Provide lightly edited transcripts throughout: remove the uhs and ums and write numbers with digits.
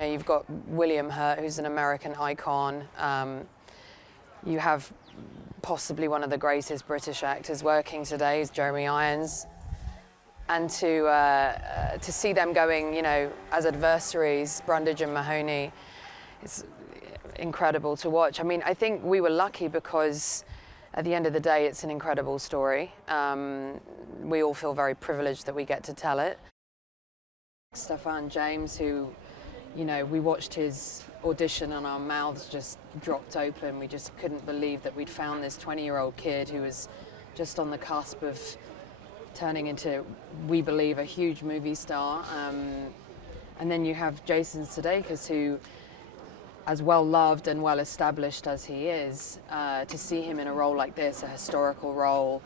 You've got William Hurt, who's an American icon. You have possibly one of the greatest British actors working today, is Jeremy Irons. And to see them going, as adversaries, Brundage and Mahoney, it's incredible to watch. I mean, I think we were lucky because at the end of the day, it's an incredible story. We all feel very privileged that we get to tell it. Stephan James, who, we watched his audition and our mouths just dropped open. We just couldn't believe that we'd found this 20-year-old kid who was just on the cusp of turning into, we believe, a huge movie star. And then you have Jason Sudeikis, who, as well loved and well established as he is, to see him in a role like this, a historical role,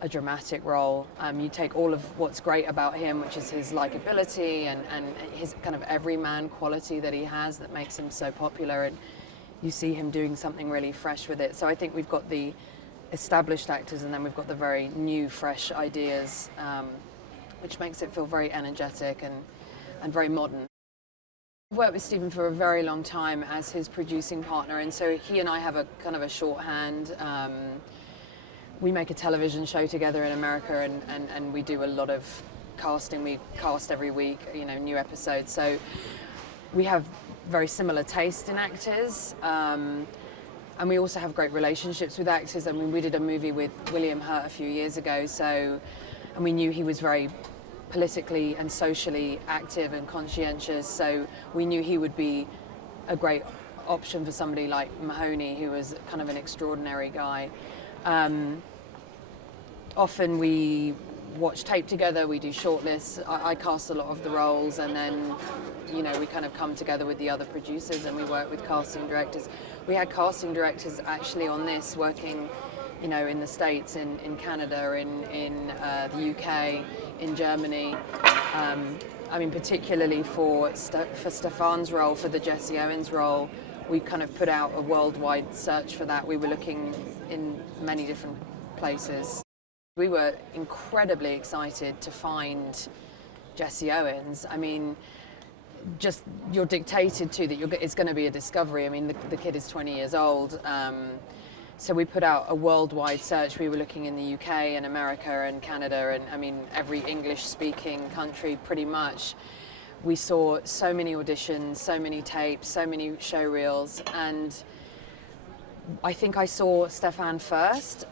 a dramatic role. You take all of what's great about him, which is his likability and his kind of everyman quality that he has that makes him so popular, and you see him doing something really fresh with it. So I think we've got the established actors and then we've got the very new, fresh ideas, which makes it feel very energetic and very modern. I've worked with Stephen for a very long time as his producing partner, and so he and I have a kind of a shorthand. We make a television show together in America, and we do a lot of casting. We cast every week, new episodes. So we have very similar taste in actors, and we also have great relationships with actors. I mean, we did a movie with William Hurt a few years ago, and we knew he was very politically and socially active and conscientious, so we knew he would be a great option for somebody like Mahoney, who was kind of an extraordinary guy. Often we watch tape together, we do shortlists. I cast a lot of the roles, and then we kind of come together with the other producers and we work with casting directors. We had casting directors actually on this working in the States, in Canada, in the UK, in Germany. I mean, particularly for Stephan's role, for the Jesse Owens role, we kind of put out a worldwide search for that. We were looking in many different places. We were incredibly excited to find Jesse Owens. I mean, just you're dictated to that it's going to be a discovery. I mean, the kid is 20 years old. So we put out a worldwide search. We were looking in the UK and America and Canada, and I mean, every English-speaking country pretty much. We saw so many auditions, so many tapes, so many show reels, and I think I saw Stephan first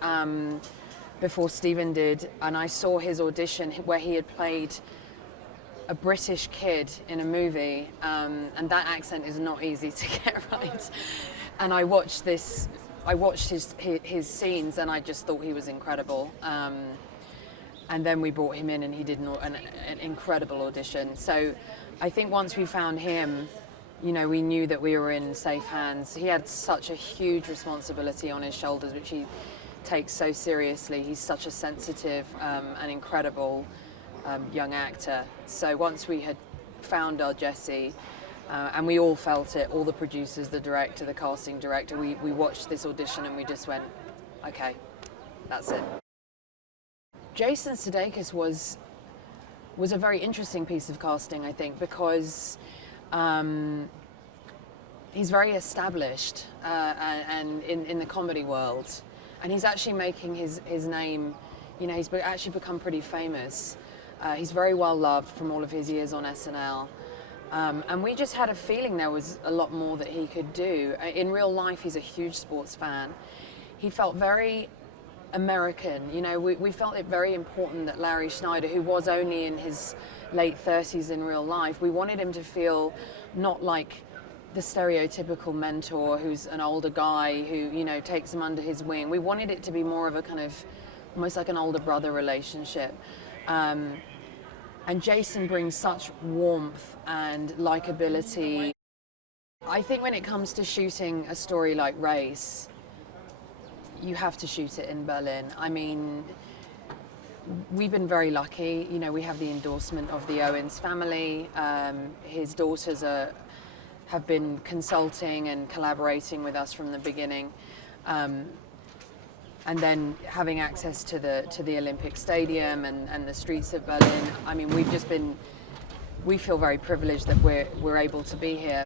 before Stephen did, and I saw his audition where he had played a British kid in a movie, and that accent is not easy to get right. And I watched his scenes, and I just thought he was incredible. And then we brought him in, and he did an incredible audition. So I think once we found him, we knew that we were in safe hands. He had such a huge responsibility on his shoulders, which he takes so seriously. He's such a sensitive and incredible young actor. So once we had found our Jesse, and we all felt it, all the producers, the director, the casting director, we watched this audition and we just went, okay, that's it. Jason Sudeikis was a very interesting piece of casting, I think, because he's very established and in the comedy world, and he's actually making his name. He's actually become pretty famous. He's very well loved from all of his years on SNL. And we just had a feeling there was a lot more that he could do. In real life, he's a huge sports fan. He felt very American. We felt it very important that Larry Schneider, who was only in his late 30s in real life, we wanted him to feel not like the stereotypical mentor who's an older guy who, takes him under his wing. We wanted it to be more of a kind of, almost like an older brother relationship. And Jason brings such warmth and likability. I think when it comes to shooting a story like Race, you have to shoot it in Berlin. I mean, we've been very lucky. We have the endorsement of the Owens family. His daughters have been consulting and collaborating with us from the beginning. And then having access to the Olympic Stadium and the streets of Berlin. I mean, we've just been we feel very privileged that we're able to be here.